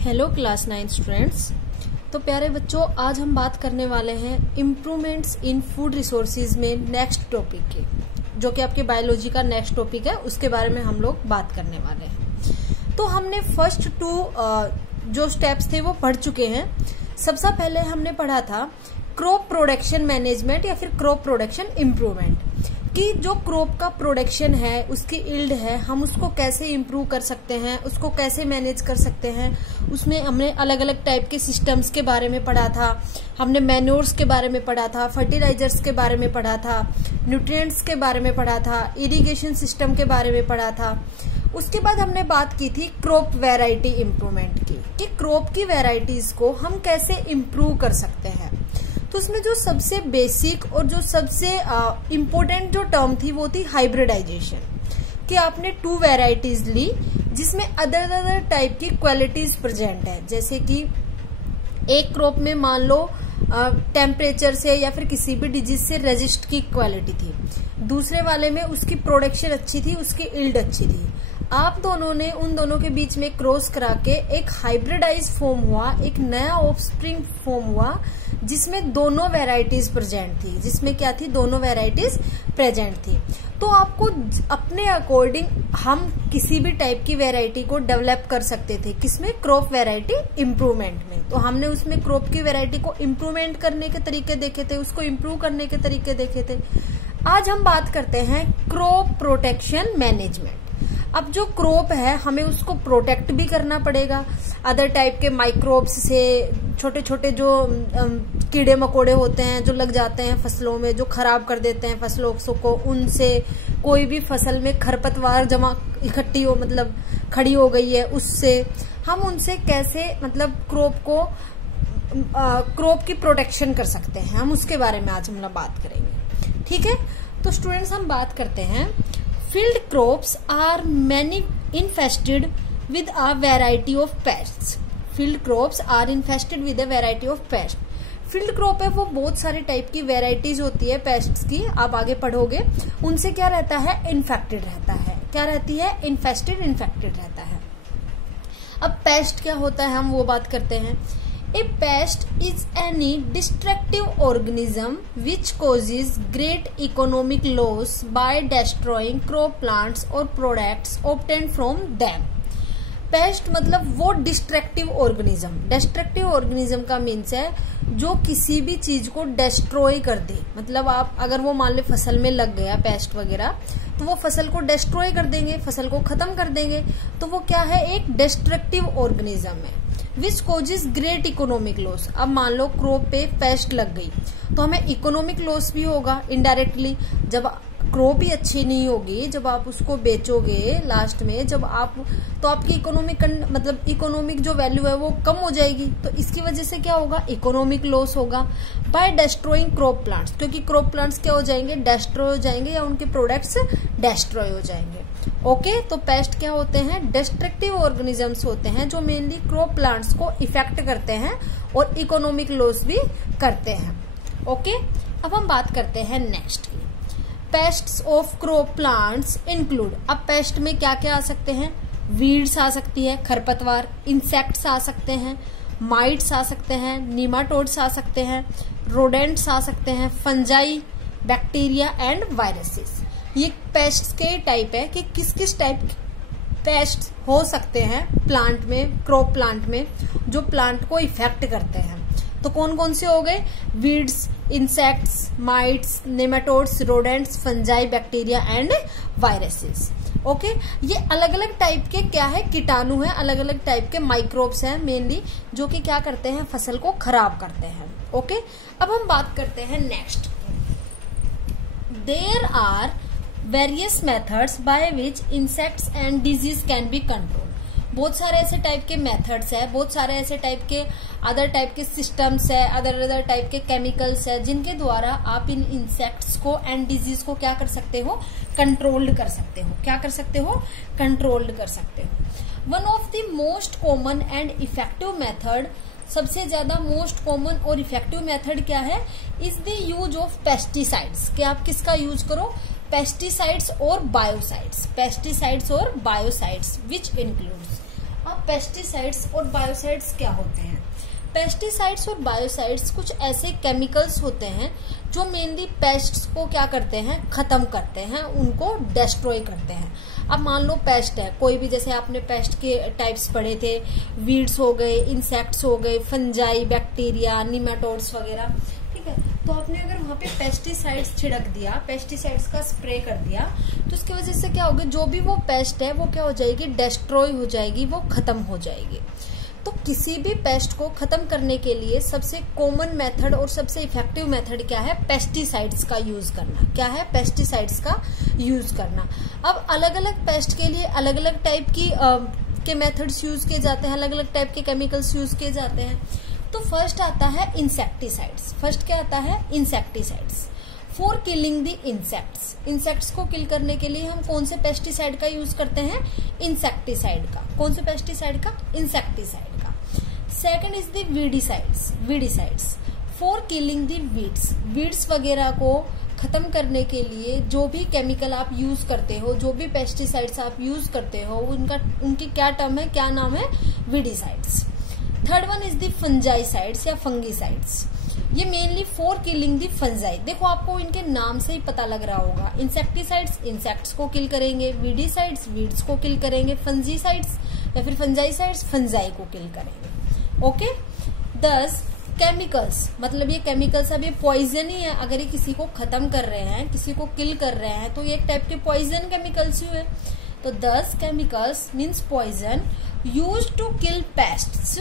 Hello class 9 students. तो प्यारे बच्चों, आज हम बात करने वाले हैं इम्प्रूवमेंट्स इन फूड रिसोर्सेज में नेक्स्ट टॉपिक के, जो कि आपके बायोलॉजी का नेक्स्ट टॉपिक है, उसके बारे में हम लोग बात करने वाले हैं। तो हमने फर्स्ट 2 जो स्टेप्स थे वो पढ़ चुके हैं। सबसे पहले हमने पढ़ा था क्रॉप प्रोडक्शन मैनेजमेंट या फिर क्रॉप प्रोडक्शन इम्प्रूवमेंट, कि जो क्रॉप का प्रोडक्शन है, उसकी यील्ड है, हम उसको कैसे इम्प्रूव कर सकते हैं, उसको कैसे मैनेज कर सकते हैं। उसमें हमने अलग अलग टाइप के सिस्टम्स के बारे में पढ़ा था, हमने मैन्योर्स के बारे में पढ़ा था, फर्टिलाइजर्स के बारे में पढ़ा था, न्यूट्रिएंट्स के बारे में पढ़ा था, इरिगेशन सिस्टम के बारे में पढ़ा था। उसके बाद हमने बात की थी क्रॉप वैरायटी इम्प्रूवमेंट की, कि क्रॉप की वैरायटीज को हम कैसे इम्प्रूव कर सकते हैं। तो उसमें जो सबसे बेसिक और जो सबसे इम्पोर्टेंट जो टर्म थी वो थी हाइब्रिडाइजेशन, कि आपने 2 वैरायटीज ली जिसमें अदर टाइप की क्वालिटीज प्रेजेंट है। जैसे कि एक क्रॉप में मान लो टेम्परेचर से या फिर किसी भी डिजीज से रेजिस्ट की क्वालिटी थी, दूसरे वाले में उसकी प्रोडक्शन अच्छी थी, उसकी यील्ड अच्छी थी। आप दोनों ने उन दोनों के बीच में क्रॉस करा के एक हाइब्रिडाइज फॉर्म हुआ, एक नया ऑफस्प्रिंग फॉर्म हुआ जिसमें दोनों वैरायटीज प्रेजेंट थी। जिसमें क्या थी? दोनों वैरायटीज प्रेजेंट थी। तो आपको अपने अकॉर्डिंग हम किसी भी टाइप की वैरायटी को डेवलप कर सकते थे। किसमें? क्रॉप वैरायटी इम्प्रूवमेंट में। तो हमने उसमें क्रॉप की वैरायटी को इम्प्रूवमेंट करने के तरीके देखे थे, उसको इम्प्रूव करने के तरीके देखे थे। आज हम बात करते हैं क्रॉप प्रोटेक्शन मैनेजमेंट। अब जो क्रॉप है हमें उसको प्रोटेक्ट भी करना पड़ेगा अदर टाइप के माइक्रोब्स से। छोटे छोटे जो कीड़े मकोड़े होते हैं जो लग जाते हैं फसलों में, जो खराब कर देते हैं फसलों को, उनसे कोई भी फसल में खरपतवार जमा इकट्ठी हो, मतलब खड़ी हो गई है, उससे हम उनसे कैसे मतलब क्रॉप की प्रोटेक्शन कर सकते हैं, हम उसके बारे में आज हम लोग बात करेंगे। ठीक है, तो स्टूडेंट्स हम बात करते हैं। Field crops are many infested with a variety of pests. Field crops are infested with a variety of pests. Field crop है वो बहुत सारे टाइप की वेराइटीज होती है पेस्ट्स की, आप आगे पढ़ोगे। उनसे क्या रहता है? इन्फेक्टेड रहता है। क्या रहती है? इन्फेक्टेड रहता है। अब पेस्ट क्या होता है हम वो बात करते हैं। A pest is any destructive organism which causes great economic loss by destroying crop plants or products obtained from them. Paste मतलब वो डिस्ट्रक्टिव ऑर्गेनिज्म। डिस्ट्रक्टिव ऑर्गेनिज्म का मीन्स है जो किसी भी चीज को डिस्ट्रॉय कर दे। मतलब आप अगर वो मान ले फसल में लग गया पेस्ट वगैरह, तो वो फसल को डिस्ट्रॉय कर देंगे, फसल को खत्म कर देंगे। तो वो क्या है? एक डिस्ट्रक्टिव ऑर्गेनिज्म है। Which causes great economic loss. अब मान लो क्रॉप पे पेस्ट लग गई तो हमें इकोनॉमिक लॉस भी होगा इनडायरेक्टली। जब क्रॉप ही अच्छी नहीं होगी, जब आप उसको बेचोगे लास्ट में, जब आप तो आपकी इकोनॉमिक जो वैल्यू है वो कम हो जाएगी। तो इसकी वजह से क्या होगा? इकोनॉमिक लॉस होगा बाय डिस्ट्रॉइंग क्रॉप प्लांट्स, क्योंकि क्रॉप प्लांट्स क्या हो जाएंगे? डिस्ट्रॉय हो जाएंगे या उनके प्रोडक्ट्स डिस्ट्रॉय हो जाएंगे। ओके, तो पेस्ट क्या होते हैं? डिस्ट्रक्टिव ऑर्गेनिजम्स होते हैं जो मेनली क्रॉप प्लांट्स को इफेक्ट करते हैं और इकोनॉमिक लॉस भी करते हैं। ओके, अब हम बात करते हैं नेक्स्ट की। Pests of crop plants include. अब पेस्ट में क्या क्या आ सकते हैं? वीड्स आ सकती है, खरपतवार, इंसेक्ट्स आ सकते हैं, माइट्स आ सकते हैं, नीमाटोड्स आ सकते हैं, रोडेंट्स आ सकते हैं, फंजाई, बैक्टीरिया एंड वायरसेस। ये पेस्ट्स के टाइप है कि किस किस टाइप पेस्ट हो सकते हैं प्लांट में, क्रॉप प्लांट में, जो प्लांट को इफेक्ट करते हैं। तो कौन कौन से हो गए? Weeds, insects, mites, nematodes, rodents, fungi, bacteria and viruses. Okay, ये अलग अलग टाइप के क्या है? कीटाणु है, अलग अलग टाइप के माइक्रोब्स हैं मेनली, जो कि क्या करते हैं? फसल को खराब करते हैं। ओके, अब हम बात करते हैं next. There are various methods by which insects and disease can be control. बहुत सारे ऐसे टाइप के मेथड्स है, बहुत सारे ऐसे टाइप के अदर टाइप के सिस्टम्स है, अदर टाइप के केमिकल्स है, जिनके द्वारा आप इन इंसेक्ट्स को एंड डिजीज को क्या कर सकते हो? कंट्रोल्ड कर सकते हो। क्या कर सकते हो? कंट्रोल्ड कर सकते हो। One of the most common and effective method, सबसे ज्यादा मोस्ट कॉमन और इफेक्टिव मेथड क्या है? Is the use of pesticides. कि आप किसका यूज करो? पेस्टिसाइड्स और बायोसाइड्स। पेस्टिसाइड्स और बायोसाइड्स विच इंक्लूड्स अब पेस्टिसाइड्स और बायोसाइड्स क्या होते हैं? पेस्टिसाइड्स और बायोसाइड्स कुछ ऐसे केमिकल्स होते हैं जो मेनली पेस्ट्स को क्या करते हैं, खत्म करते हैं, उनको डिस्ट्रॉय करते हैं। अब मान लो पेस्ट है कोई भी, जैसे आपने पेस्ट के टाइप्स पढ़े थे, वीड्स हो गए, इंसेक्ट्स हो गए, फंजाई, बैक्टीरिया, निमेटोड्स वगैरह, ठीक है। तो आपने अगर वहां पे पेस्टिसाइड्स छिड़क दिया, पेस्टिसाइड्स का स्प्रे कर दिया, तो उसकी वजह से क्या होगा, जो भी वो पेस्ट है वो क्या हो जाएगी, डिस्ट्रॉय हो जाएगी, वो खत्म हो जाएगी। तो किसी भी पेस्ट को खत्म करने के लिए सबसे कॉमन मेथड और सबसे इफेक्टिव मेथड क्या है, पेस्टिसाइड्स का यूज करना। क्या है, पेस्टिसाइड्स का यूज करना। अब अलग अलग पेस्ट के लिए अलग अलग टाइप के मेथड्स यूज किए जाते हैं, अलग अलग टाइप के केमिकल्स यूज किए जाते हैं। तो फर्स्ट आता है इंसेक्टिसाइड्स। फर्स्ट क्या आता है, insecticides for killing the insects. Insects को किल करने के लिए हम कौन से पेस्टिसाइड का यूज करते हैं, इंसेक्टिसाइड का। कौन से पेस्टिसाइड का, इंसेक्टिसाइड का। Second is the weedicides. Weedicides for killing the weeds. Weeds वगैरह को खत्म करने के लिए जो भी केमिकल आप यूज करते हो, जो भी पेस्टिसाइड्स आप यूज करते हो, उनकी क्या टर्म है, क्या नाम है, weedicides. Third one is the fungicides या फंगिसाइड्स। ये mainly for killing the fungi. देखो आपको इनके नाम से ही पता लग रहा होगा, इंसेक्टिसाइड्स इंसेक्ट्स को किल करेंगे, वीडिसाइड्स वीड्स को किल करेंगे, फंजीसाइड्स या फिर फंजाइसाइड्स फंजाई को किल करेंगे। ओके, 10 केमिकल्स, मतलब ये केमिकल्स अब ये पॉइजन ही है। अगर ये किसी को खत्म कर रहे हैं, किसी को किल कर रहे हैं, तो ये एक टाइप के पॉइजन केमिकल्स ही हुए। तो 10 chemicals means poison used to kill pests.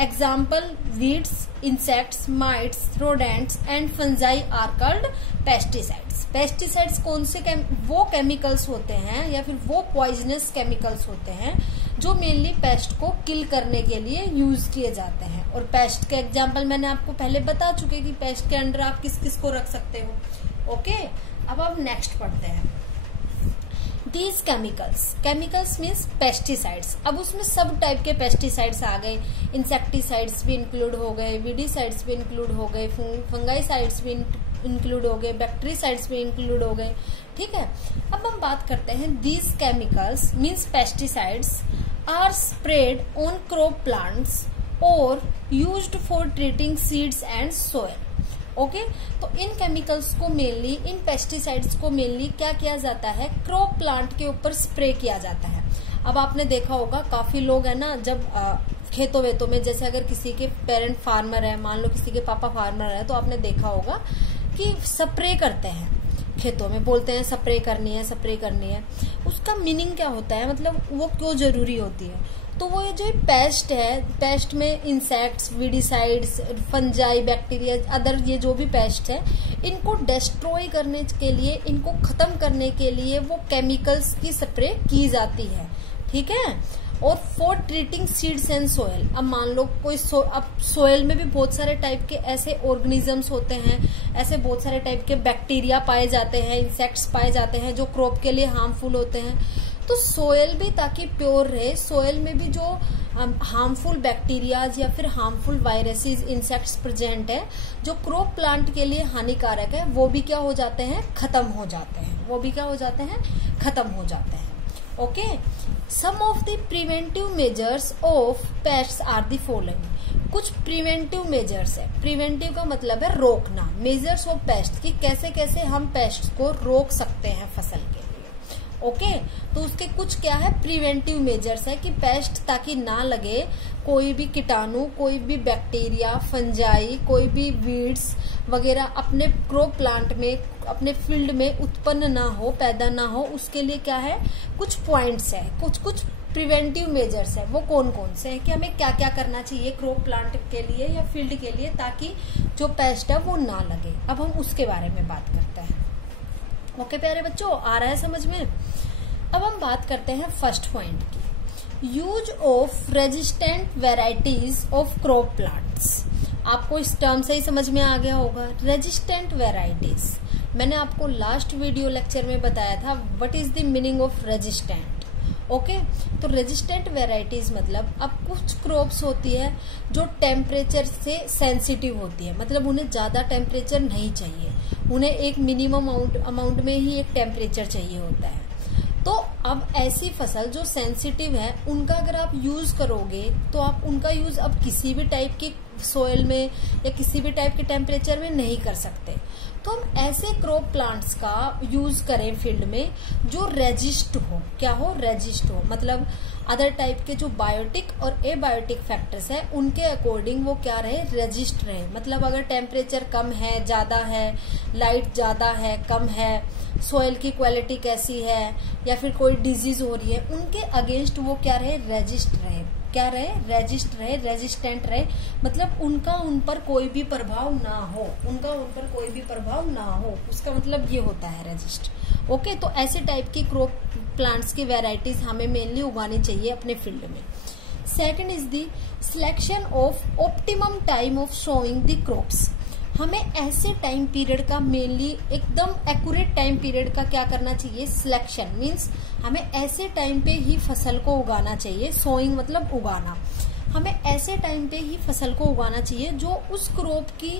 Example weeds, insects, mites, rodents and fungi are called pesticides. Pesticides कौन से वो केमिकल्स होते हैं या फिर वो पॉइजनस केमिकल्स होते हैं जो मेनली पेस्ट को किल करने के लिए यूज किए जाते हैं। और पेस्ट के एग्जाम्पल मैंने आपको पहले बता चुके कि पेस्ट के अंडर आप किस किस को रख सकते हो। ओके, अब आप नेक्स्ट पढ़ते हैं। These chemicals means pesticides. अब उसमें सब टाइप के पेस्टिसाइड्स आ गए, इंसेक्टिसाइड्स भी इंक्लूड हो गए, वीडिसाइड्स भी इंक्लूड हो गए, फंगाइसाइड्स भी इंक्लूड हो गए, बैक्टीरिसाइड्स भी इंक्लूड हो गए, ठीक है। अब हम बात करते हैं, these chemicals means pesticides are spread on crop plants और used for treating seeds and soil. Okay, तो इन केमिकल्स को मेनली, इन पेस्टिसाइड्स को मेनली क्या किया जाता है, क्रॉप प्लांट के ऊपर स्प्रे किया जाता है। अब आपने देखा होगा काफी लोग है ना, जब खेतों वेतों में, जैसे अगर किसी के पेरेंट फार्मर है, मान लो किसी के पापा फार्मर है, तो आपने देखा होगा कि स्प्रे करते हैं खेतों में, बोलते हैं स्प्रे करनी है, स्प्रे करनी है। उसका मीनिंग क्या होता है, मतलब वो क्यों जरूरी होती है? तो वो ये जो पेस्ट है, पेस्ट में insects, weedicides, fungi, bacteria, other ये जो भी पेस्ट है, इनको डिस्ट्रॉय करने के लिए, इनको खत्म करने के लिए वो केमिकल्स की स्प्रे की जाती है, ठीक है। और for treating seeds and soil. अब मान लो कोई अब सोयल में भी बहुत सारे टाइप के ऐसे ऑर्गेनिजम्स होते हैं, ऐसे बहुत सारे टाइप के बैक्टीरिया पाए जाते हैं, इंसेक्ट्स पाए जाते हैं जो क्रॉप के लिए हार्मफुल होते हैं। तो सोयल भी ताकि प्योर रहे, सोयल में भी जो हार्मफुल बैक्टीरियाज या फिर हार्मफुल वायरसेस, इंसेक्ट्स प्रेजेंट है जो क्रॉप प्लांट के लिए हानिकारक है, वो भी क्या हो जाते हैं, खत्म हो जाते हैं। वो भी क्या हो जाते हैं, खत्म हो जाते हैं। Okay, some of the preventive measures of pests are the following. कुछ प्रिवेंटिव मेजर्स है, प्रिवेंटिव का मतलब है रोकना, मेजर्स ऑफ पेस्ट, कि कैसे कैसे हम पेस्ट को रोक सकते हैं फसल के लिए। ओके, तो उसके कुछ क्या है, प्रिवेंटिव मेजर्स है कि पेस्ट ताकि ना लगे, कोई भी कीटाणु, कोई भी बैक्टीरिया, फंजाई, कोई भी वीड्स वगैरह अपने क्रॉप प्लांट में, अपने फील्ड में उत्पन्न ना हो, पैदा ना हो, उसके लिए क्या है, कुछ पॉइंट्स है, कुछ प्रिवेंटिव मेजर्स है। वो कौन कौन से हैं कि हमें क्या क्या करना चाहिए क्रॉप प्लांट के लिए या फील्ड के लिए, ताकि जो पेस्ट है वो ना लगे। अब हम उसके बारे में बात करते हैं। ओके प्यारे बच्चों, आ रहा है समझ में? अब हम बात करते हैं फर्स्ट पॉइंट की, use of resistant varieties of crop plants. आपको इस टर्म से ही समझ में आ गया होगा, रेजिस्टेंट वेराइटीज। मैंने आपको लास्ट वीडियो लेक्चर में बताया था what is the meaning of resistant. Okay, तो रेजिस्टेंट वेराइटीज मतलब अब कुछ क्रॉप्स होती है जो टेम्परेचर से सेंसिटिव होती है, मतलब उन्हें ज्यादा टेम्परेचर नहीं चाहिए, उन्हें एक मिनिमम अमाउंट में ही एक टेम्परेचर चाहिए होता है। तो अब ऐसी फसल जो सेंसिटिव है उनका अगर आप यूज करोगे तो आप उनका यूज अब किसी भी टाइप की सोयल में या किसी भी टाइप के टेम्परेचर में नहीं कर सकते। तो हम ऐसे क्रॉप प्लांट्स का यूज करें फील्ड में जो रेजिस्ट हो। क्या हो? रेजिस्ट हो, मतलब अदर टाइप के जो बायोटिक और एबायोटिक फैक्टर्स है उनके अकॉर्डिंग वो क्या रहे? रेजिस्ट रहे। मतलब अगर टेम्परेचर कम है, ज्यादा है, लाइट ज्यादा है, कम है, सोयल की क्वालिटी कैसी है, या फिर कोई डिजीज हो रही है, उनके अगेंस्ट वो क्या रहे? रेजिस्ट रहे। क्या रहे? रेजिस्ट रहे, रेजिस्टेंट रहे, मतलब उनका उन पर कोई भी प्रभाव ना हो, उनका उन पर कोई भी प्रभाव ना हो, उसका मतलब ये होता है रेजिस्ट। ओके, तो ऐसे टाइप की क्रॉप प्लांट्स की वेराइटीज हमें मेनली उगानी चाहिए अपने फील्ड में। Second is the selection of optimum time of sowing the crops. हमें ऐसे टाइम पीरियड का मेनली एकदम एक्यूरेट टाइम पीरियड का क्या करना चाहिए? सिलेक्शन मीन्स हमें ऐसे टाइम पे ही फसल को उगाना चाहिए। सोइंग मतलब उगाना। हमें ऐसे टाइम पे ही फसल को उगाना चाहिए जो उस क्रॉप की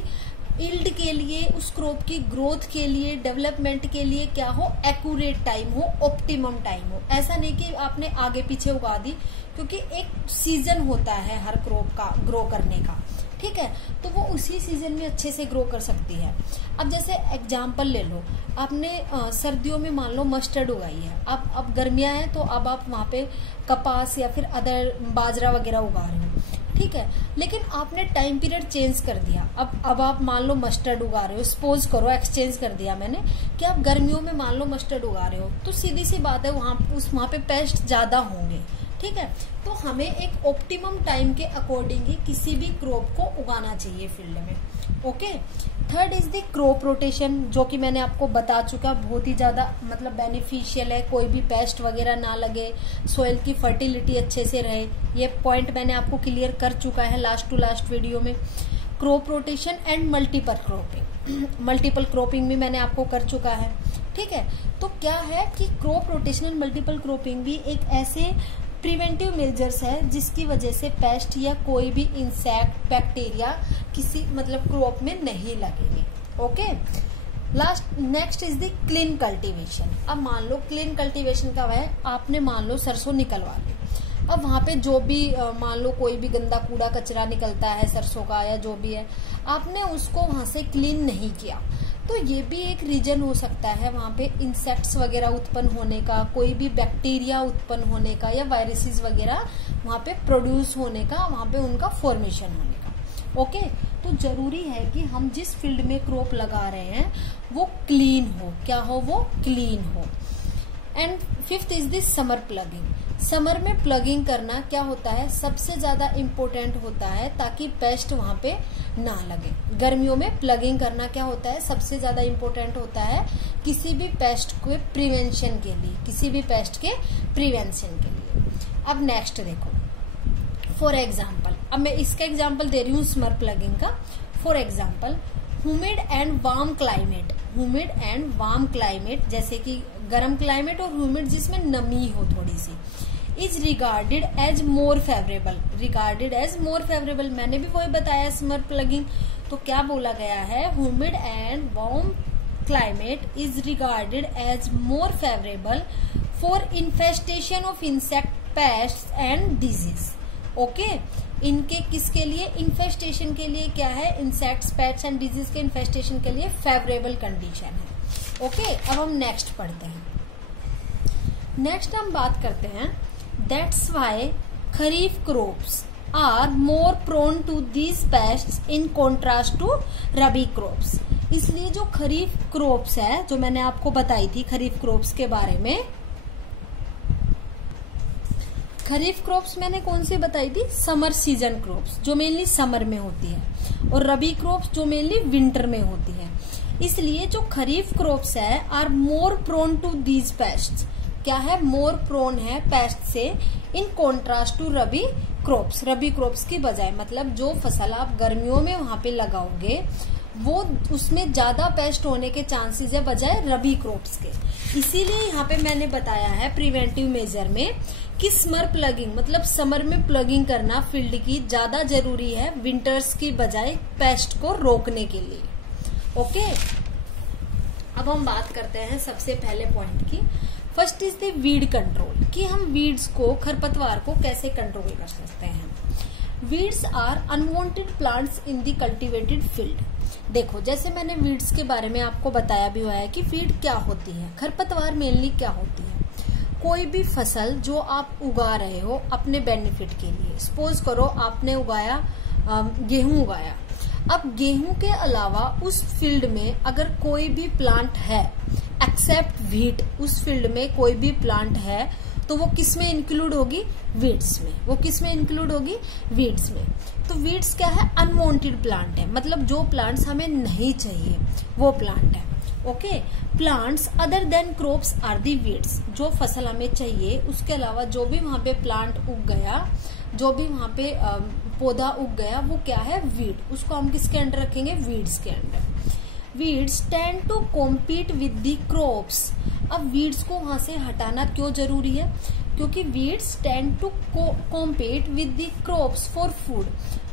यील्ड के लिए, उस क्रॉप की ग्रोथ के लिए, डेवलपमेंट के लिए क्या हो? एक्यूरेट टाइम हो, ऑप्टिमम टाइम हो। ऐसा नहीं कि आपने आगे पीछे उगा दी, क्योंकि एक सीजन होता है हर क्रॉप का ग्रो करने का, ठीक है, तो वो उसी सीजन में अच्छे से ग्रो कर सकती है। अब जैसे एग्जाम्पल ले लो, आपने सर्दियों में मान लो मस्टर्ड उगाई है, अब गर्मियां हैं तो अब आप वहां पे कपास या फिर अदर बाजरा वगैरह उगा रहे हो, ठीक है, लेकिन आपने टाइम पीरियड चेंज कर दिया। अब आप मान लो मस्टर्ड उगा रहे हो, सपोज करो एक्सचेंज कर दिया मैंने कि आप गर्मियों में मान लो मस्टर्ड उगा रहे हो, तो सीधी सी बात है वहां पे पेस्ट ज्यादा होंगे, ठीक है। तो हमें एक ऑप्टिमम टाइम के अकॉर्डिंग ही किसी भी क्रॉप को उगाना चाहिए फील्ड में। Okay, third is the crop rotation, जो कि मैंने आपको बता चुका, बहुत ही ज्यादा मतलब बेनिफिशियल है। कोई भी पेस्ट वगैरह ना लगे, सोइल की फर्टिलिटी अच्छे से रहे, ये पॉइंट मैंने आपको क्लियर कर चुका है लास्ट टू लास्ट वीडियो में। Crop rotation and multiple cropping, multiple cropping भी मैंने आपको कर चुका है, ठीक है। तो क्या है कि crop rotation and multiple cropping भी एक ऐसे प्रिवेंटिव मेजर्स है जिसकी वजह से पेस्ट या कोई भी इंसेक्ट, बैक्टीरिया किसी मतलब क्रॉप में नहीं लगेंगे। Okay, next is the clean cultivation. अब मान लो क्लीन कल्टीवेशन का है, आपने मान लो सरसों निकलवा ली, अब वहां पे जो भी मान लो कोई भी गंदा कूड़ा कचरा निकलता है सरसों का या जो भी है, आपने उसको वहां से क्लीन नहीं किया, तो ये भी एक रीजन हो सकता है वहां पे इंसेक्ट्स वगैरह उत्पन्न होने का, कोई भी बैक्टीरिया उत्पन्न होने का, या वायरसेस वगैरह वहां पे प्रोड्यूस होने का, वहां पे उनका फॉर्मेशन होने का। ओके, तो जरूरी है कि हम जिस फील्ड में क्रॉप लगा रहे हैं वो क्लीन हो। क्या हो? वो क्लीन हो। And fifth is this summer plugging. Summer में प्लगिंग करना क्या होता है? सबसे ज्यादा इम्पोर्टेंट होता है ताकि पेस्ट वहां पे ना लगे। गर्मियों में प्लगिंग करना क्या होता है? सबसे ज्यादा इम्पोर्टेंट होता है किसी भी पेस्ट के प्रिवेंशन के लिए, किसी भी पेस्ट के प्रिवेंशन के लिए। अब नेक्स्ट देखो, फॉर एग्जाम्पल, अब मैं इसका एग्जाम्पल दे रही हूँ समर प्लगिंग का। For example, humid and warm climate, humid and warm climate, जैसे कि गर्म क्लाइमेट और ह्यूमिड जिसमें नमी हो थोड़ी सी, is regarded as more favourable. Regarded as more favourable, मैंने भी वही बताया समर प्लगिंग। तो क्या बोला गया है? Humid and warm climate is regarded as more favourable for infestation of insect, pest and disease. Okay, इनके किसके लिए? इन्फेस्टेशन के लिए क्या है? इंसेक्ट्स, पेस्ट एंड डिजीज के इन्फेस्टेशन के लिए फेवरेबल कंडीशन है। ओके, अब हम नेक्स्ट पढ़ते हैं। नेक्स्ट हम बात करते हैं, that's why kharif crops are more prone to these pests in contrast to rabi crops. इसलिए जो खरीफ क्रॉप्स है, जो मैंने आपको बताई थी खरीफ क्रॉप्स के बारे में, खरीफ क्रॉप्स मैंने कौन सी बताई थी? समर सीजन क्रॉप्स, जो मेनली समर में होती है, और रबी क्रॉप्स जो मेनली विंटर में होती है। इसलिए जो खरीफ क्रॉप्स है are more prone to these pests, क्या है? मोर प्रोन है पेस्ट से, in contrast to rabi crops, rabi crops की बजाय। मतलब जो फसल आप गर्मियों में वहां पे लगाओगे वो उसमें ज्यादा पेस्ट होने के चांसेस है बजाय रबी क्रॉप्स के। इसीलिए यहाँ पे मैंने बताया है प्रिवेंटिव मेजर में कि समर प्लगिंग मतलब समर में प्लगिंग करना फील्ड की ज्यादा जरूरी है विंटर्स की बजाय पेस्ट को रोकने के लिए। ओके, अब हम बात करते हैं सबसे पहले पॉइंट की, first is the weed control, कि हम वीड्स को, खरपतवार को कैसे कंट्रोल कर सकते हैं। Weeds are unwanted plants in the cultivated field. देखो, जैसे मैंने वीड्स के बारे में आपको बताया भी हुआ है कि वीड क्या होती है, खरपतवार मेनली क्या होती है। कोई भी फसल जो आप उगा रहे हो अपने बेनिफिट के लिए, सपोज करो आपने उगाया गेहूं उगाया, अब गेहूं के अलावा उस फील्ड में अगर कोई भी प्लांट है एक्सेप्ट व्हीट, उस फील्ड में कोई भी प्लांट है तो वो किस में इंक्लूड होगी, वीड्स में। वो किस में इंक्लूड होगी, वीड्स में। तो वीड्स क्या है, अनवांटेड प्लांट है, मतलब जो प्लांट्स हमें नहीं चाहिए वो प्लांट है। Okay, plants other than crops are the weeds, जो फसल हमें चाहिए उसके अलावा जो भी वहां पे प्लांट उग गया, जो भी वहां पे पौधा उग गया, वो क्या है, वीड। उसको हम किसके अंडर रखेंगे, वीड्स के under. Weeds tend to compete with the crops. अब वीड्स को वहां से हटाना क्यों जरूरी है, क्योंकि weeds tend to compete with the crops for food.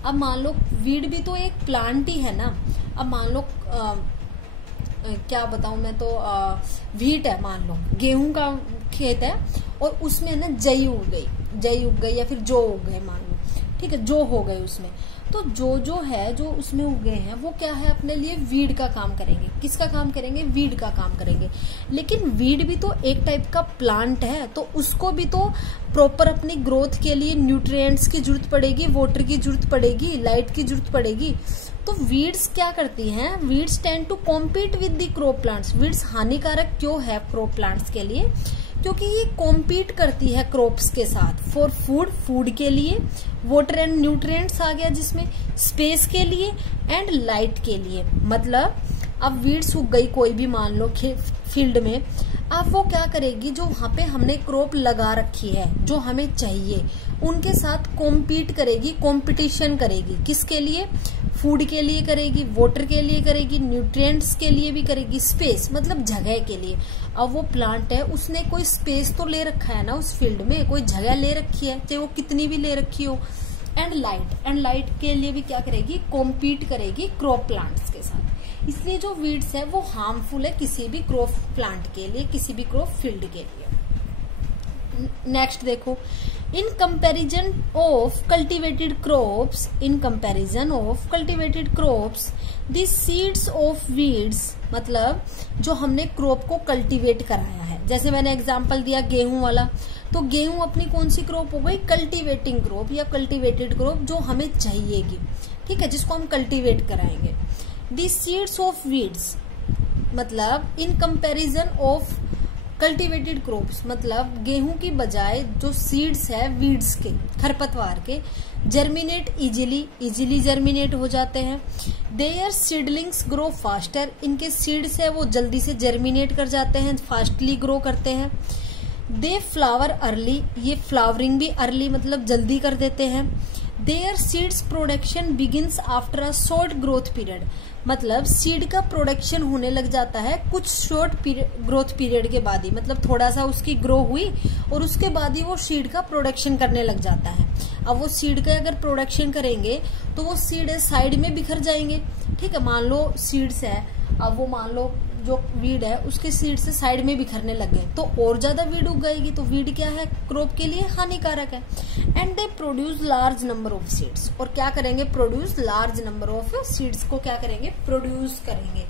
अब मान लो वीड भी तो एक प्लांट ही है ना। अब मान लो क्या बताऊं मैं, तो व्हीट है, मान लो गेहूं का खेत है और उसमें ना जई उग गई या फिर जौ उग गए, मान लो, ठीक है, जौ हो गए उसमें। तो जो है जो उसमें उगे हैं वो क्या है, अपने लिए वीड का काम करेंगे। किसका काम करेंगे, वीड का काम करेंगे। लेकिन वीड भी तो एक टाइप का प्लांट है, तो उसको भी तो प्रॉपर अपनी ग्रोथ के लिए न्यूट्रिएंट्स की जरूरत पड़ेगी, वाटर की जरूरत पड़ेगी, लाइट की जरूरत पड़ेगी। तो वीड्स क्या करती हैं, weeds tend to compete with the crop plants. Weeds हानिकारक क्यों है क्रॉप प्लांट्स के लिए, क्योंकि ये कॉम्पीट करती है क्रॉप्स के साथ फॉर फूड के लिए, वाटर एंड न्यूट्रिएंट्स आ गया जिसमें, स्पेस के लिए एंड लाइट के लिए। मतलब अब वीड्स उग गई कोई भी, मान लो फील्ड में, अब वो क्या करेगी, जो वहां पे हमने क्रॉप लगा रखी है जो हमें चाहिए उनके साथ कॉम्पीट करेगी, कंपटीशन करेगी। किसके लिए, फूड के लिए करेगी, वाटर के लिए करेगी, न्यूट्रिएंट्स के लिए भी करेगी, स्पेस मतलब जगह के लिए। अब वो प्लांट है, उसने कोई स्पेस तो ले रखा है ना, उस फील्ड में कोई जगह ले रखी है, चाहे वो कितनी भी ले रखी हो। एंड लाइट के लिए भी क्या करेगी, कॉम्पीट करेगी क्रॉप प्लांट्स के साथ। इसलिए जो वीड्स है वो हार्मफुल है किसी भी क्रॉप प्लांट के लिए, किसी भी क्रॉप फील्ड के लिए। नेक्स्ट देखो, in comparison of cultivated crops the seeds of weeds, मतलब जो हमने क्रॉप को कल्टीवेट कराया है। जैसे मैंने एग्जांपल दिया गेहूं वाला, तो गेहूं अपनी कौन सी क्रॉप हो गई, कल्टीवेटिंग क्रॉप या कल्टीवेटेड क्रॉप जो हमें चाहिएगी, ठीक है, जिसको हम कल्टीवेट कराएंगे। द सीड्स ऑफ वीड्स मतलब in comparison of cultivated crops, मतलब गेहूं की बजाय जो सीड्स है वीड्स के, खरपतवार के, जर्मिनेट इजीली जर्मिनेट हो जाते हैं। देयर सीडलिंग्स ग्रो फास्टर, इनके सीड्स है वो जल्दी से जर्मिनेट कर जाते हैं, फास्टली ग्रो करते हैं। दे फ्लावर अर्ली, ये फ्लावरिंग भी अर्ली मतलब जल्दी कर देते हैं। Their seeds production begins after a short growth period, मतलब सीड का प्रोडक्शन होने लग जाता है कुछ शॉर्ट ग्रोथ पीरियड के बाद ही, मतलब थोड़ा सा उसकी ग्रो हुई और उसके बाद ही वो सीड का प्रोडक्शन करने लग जाता है। अब वो सीड का अगर प्रोडक्शन करेंगे तो वो सीड साइड में बिखर जाएंगे, ठीक है। मान लो सीड्स है, अब वो मान लो जो वीड है उसके सीड से साइड में बिखरने लग गए तो और ज्यादा वीड उग जाएगी। तो वीड क्या है, क्रॉप के लिए हानिकारक है। And they produce large number of seeds, और क्या करेंगे, produce large number of seeds को क्या करेंगे, प्रोड्यूस करेंगे।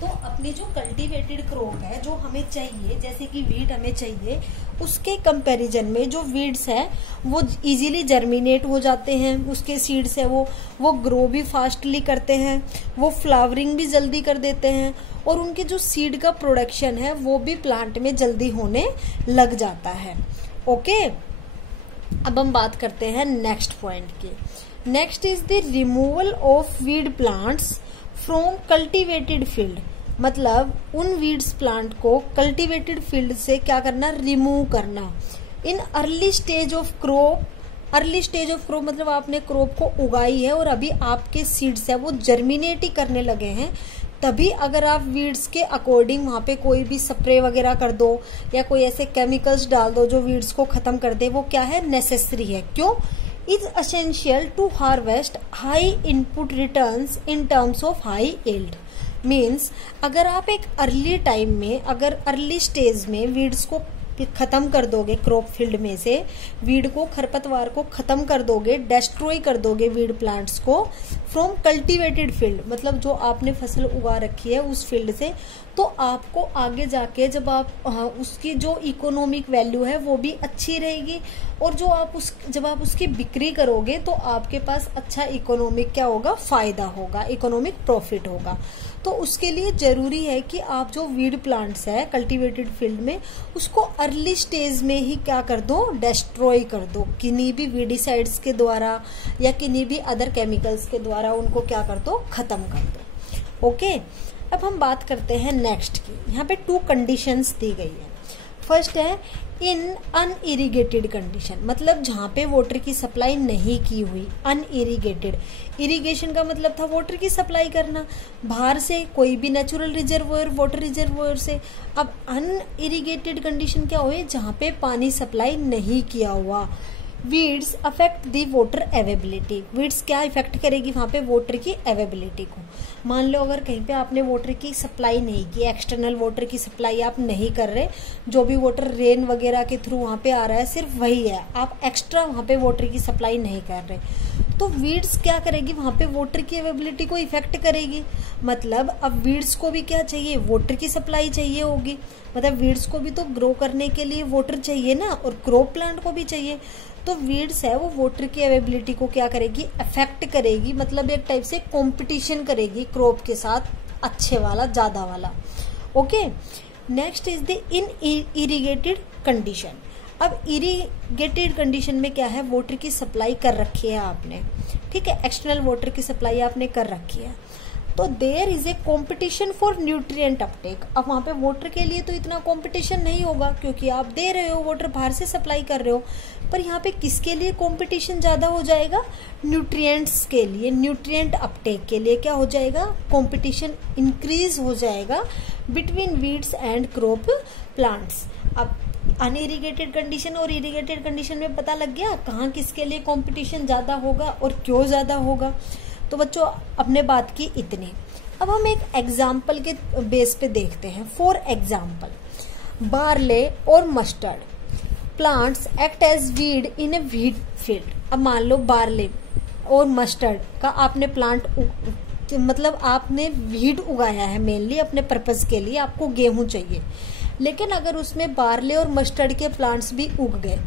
तो अपनी जो कल्टीवेटेड क्रॉप है जो हमें चाहिए, जैसे कि वीट हमें चाहिए, उसके कंपैरिजन में जो वीड्स है वो इजीली जर्मिनेट हो जाते हैं, उसके सीड्स है वो ग्रो भी फास्टली करते हैं, वो फ्लावरिंग भी जल्दी कर देते हैं, और उनके जो सीड का प्रोडक्शन है वो भी प्लांट में जल्दी होने लग जाता है। ओके, अब हम बात करते हैं नेक्स्ट पॉइंट की। Next is the removal of weed plants from cultivated field, मतलब उन वीड्स प्लांट को कल्टीवेटेड फील्ड से क्या करना, रिमूव करना। In early stage of crop मतलब आपने क्रॉप को उगाई है और अभी आपके सीड्स है वो जर्मिनेट ही करने लगे हैं, तभी अगर आप वीड्स के अकॉर्डिंग वहां पे कोई भी स्प्रे वगैरह कर दो या कोई ऐसे केमिकल्स डाल दो जो वीड्स को खत्म कर दे, वो क्या है, नेसेसरी है। क्यों, is essential to harvest high input returns in terms of high yield. Means अगर आप एक अर्ली टाइम में, अगर अर्ली स्टेज में वीड्स को खत्म कर दोगे, क्रॉप फील्ड में से वीड को, खरपतवार को खत्म कर दोगे, डिस्ट्रॉय कर दोगे वीड प्लांट्स को फ्रॉम कल्टीवेटेड फील्ड, मतलब जो आपने फसल उगा रखी है उस फील्ड से, तो आपको आगे जाके जब आप उसकी जो इकोनॉमिक वैल्यू है वो भी अच्छी रहेगी, और जो आप जब आप उसकी बिक्री करोगे तो आपके पास अच्छा इकोनॉमिक क्या होगा, फायदा होगा, इकोनॉमिक प्रॉफिट होगा। तो उसके लिए जरूरी है कि आप जो वीड प्लांट्स है कल्टीवेटेड फील्ड में, उसको अर्ली स्टेज में ही क्या कर दो, डिस्ट्रॉय कर दो, किन्हीं भी वीडिसाइड्स के द्वारा या किन्हीं भी अदर केमिकल्स के द्वारा उनको क्या कर दो, खत्म कर दो। ओके, अब हम बात करते हैं नेक्स्ट की। यहाँ पे 2 कंडीशंस दी गई है। फर्स्ट है इन अनइरिगेटेड कंडीशन, मतलब जहाँ पे वाटर की सप्लाई नहीं की हुई, अनइरिगेटेड। इरिगेशन का मतलब था वाटर की सप्लाई करना बाहर से, कोई भी नेचुरल रिजर्वोयर, वाटर रिजर्वोयर से। अब अनइरिगेटेड कंडीशन क्या हुई, जहाँ पे पानी सप्लाई नहीं किया हुआ। Weeds affect the water availability, weeds क्या इफेक्ट करेगी वहां पे, वाटर की अवेबिलिटी को। मान लो अगर कहीं पे आपने वाटर की सप्लाई नहीं की, एक्सटर्नल वाटर की सप्लाई आप नहीं कर रहे, जो भी वाटर रेन वगैरह के थ्रू वहां पे आ रहा है सिर्फ वही है, आप एक्स्ट्रा वहां पे वाटर की सप्लाई नहीं कर रहे, तो वीड्स क्या करेगी, वहां पे वाटर की अवेबिलिटी को इफेक्ट करेगी। मतलब अब वीड्स को भी क्या चाहिए, वाटर की सप्लाई चाहिए होगी, मतलब वीड्स को भी तो ग्रो करने के लिए वाटर चाहिए ना, और क्रॉप प्लांट को भी चाहिए। तो वीड्स है वो वाटर की अवेबिलिटी को क्या करेगी, अफेक्ट करेगी, मतलब एक टाइप से कंपटीशन करेगी क्रॉप के साथ, अच्छे वाला, ज्यादा वाला। Okay, next is the in irrigated condition. अब इरिगेटेड कंडीशन में क्या है, वाटर की सप्लाई कर रखी है आपने, ठीक है, एक्सटर्नल वाटर की सप्लाई आपने कर रखी है, तो there is a competition for nutrient uptake. अब वहां पे वाटर के लिए तो इतना कॉम्पिटिशन नहीं होगा, क्योंकि आप दे रहे हो वाटर, बाहर से सप्लाई कर रहे हो, पर यहाँ पे किसके लिए कॉम्पिटिशन ज्यादा हो जाएगा, न्यूट्रिएंट्स के लिए, न्यूट्रिएंट अपटेक के लिए क्या हो जाएगा, कॉम्पिटिशन इंक्रीज हो जाएगा between weeds and crop plants. अब अनइरिगेटेड कंडीशन और इरिगेटेड कंडीशन में पता लग गया कहाँ किसके लिए कंपटीशन ज्यादा होगा और क्यों ज्यादा होगा। तो बच्चों अपने बात की इतनी। अब हम एक एग्जाम्पल के बेस पे देखते हैं। फॉर एग्जाम्पल, बार्ले और mustard plants act as weed in a weed field. अब मान लो बार्ले और मस्टर्ड का आपने प्लांट मतलब आपने वीड उगाया है मेनली अपने पर्पज के लिए, आपको गेहूं चाहिए, लेकिन अगर उसमें बार्ले और मस्टर्ड के प्लांट्स भी उग गए,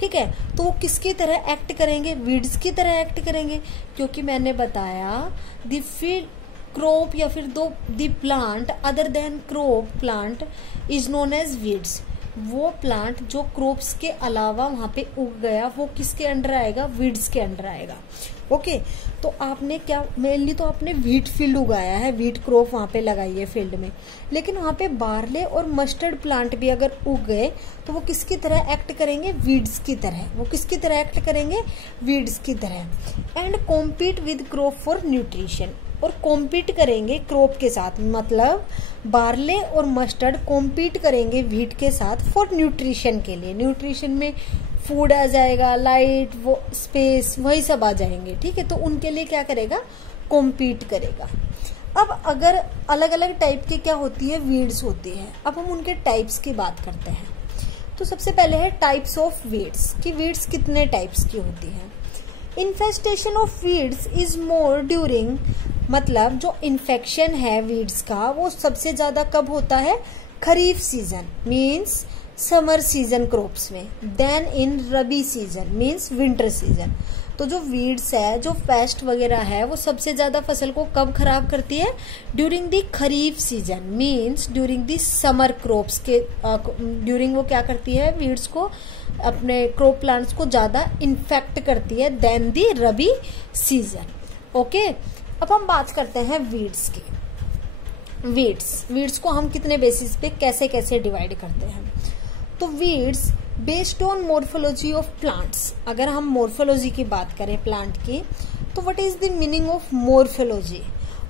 ठीक है, तो वो किसकी तरह एक्ट करेंगे, वीड्स की तरह एक्ट करेंगे, क्योंकि मैंने बताया द फील्ड क्रॉप या फिर the plant other than crop plant is known as weeds. वो प्लांट जो क्रॉप्स के अलावा वहां पे उग गया वो किसके अंडर आएगा, वीड्स के अंडर आएगा। ओके, तो आपने क्या, मेनली तो आपने व्हीट फील्ड उगाया है, व्हीट क्रॉप वहां पे लगाई है फील्ड में, लेकिन वहां पे बार्ले और मस्टर्ड प्लांट भी अगर उग गए तो वो किसकी तरह एक्ट करेंगे, वीड्स की तरह। वो किसकी तरह एक्ट करेंगे, वीड्स की तरह। And compete with crop for nutrition, और कॉम्पीट करेंगे क्रॉप के साथ, मतलब बार्ले और मस्टर्ड कॉम्पीट करेंगे व्हीट के साथ फॉर न्यूट्रिशन के लिए। न्यूट्रिशन में फूड आ जाएगा, लाइट, वो स्पेस, वही सब आ जाएंगे, ठीक है, तो उनके लिए क्या करेगा, कॉम्पीट करेगा। अब अगर अलग अलग टाइप की क्या होती है, वीड्स होती है। अब हम उनके टाइप्स की बात करते हैं। तो सबसे पहले है टाइप्स ऑफ वीड्स, कि वीड्स कितने टाइप्स की होती है। Infestation of weeds is more during, मतलब जो इन्फेक्शन है वीड्स का वो सबसे ज्यादा कब होता है, kharif season means summer season crops में, then in rabi season means winter season. तो जो वीड्स है, जो पेस्ट वगैरह है, वो सबसे ज्यादा फसल को कब खराब करती है, during the kharif season means during the summer crops के ड्यूरिंग वो क्या करती है, वीड्स को, अपने क्रॉप प्लांट्स को ज्यादा इन्फेक्ट करती है देन दी रबी सीजन। ओके, अब हम बात करते हैं वीड्स की। वीड्स को हम कितने बेसिस पे कैसे कैसे डिवाइड करते हैं। तो weeds based on morphology of plants, अगर हम मोर्फोलॉजी की बात करें प्लांट की, तो what is the meaning of morphology.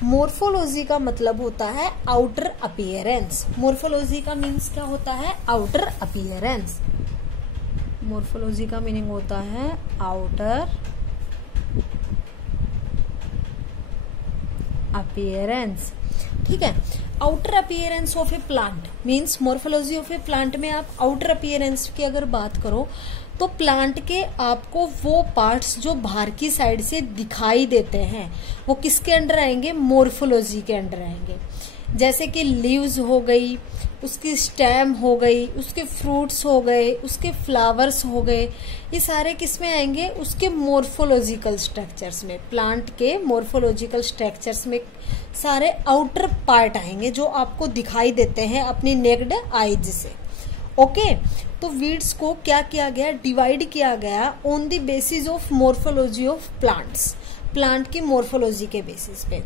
Morphology का मतलब होता है आउटर अपीयरेंस। मोर्फोलॉजी का मीन्स क्या होता है, आउटर अपीयरेंस। मोर्फोलॉजी का मीनिंग होता है आउटर अपीयरेंस। ठीक है। Outer appearance of A plant means morphology of A plant में आप आउटर अपीयरेंस की अगर बात करो तो प्लांट के आपको वो पार्ट्स जो बाहर की साइड से दिखाई देते हैं वो किसके अंडर आएंगे, मॉर्फोलॉजी के अंडर आएंगे। जैसे कि लीव्स हो गई, उसकी स्टेम हो गई, उसके फ्रूट्स हो गए, उसके फ्लावर्स हो गए, ये सारे किस में आएंगे, उसके मॉर्फोलॉजिकल स्ट्रक्चर्स में। प्लांट के मॉर्फोलॉजिकल स्ट्रक्चर्स में सारे आउटर पार्ट आएंगे जो आपको दिखाई देते हैं अपनी नेक्ड आईज से। ओके, तो वीड्स को क्या किया गया, डिवाइड किया गया on the basis of morphology of plants, plant की मॉर्फोलॉजी के बेसिस पे।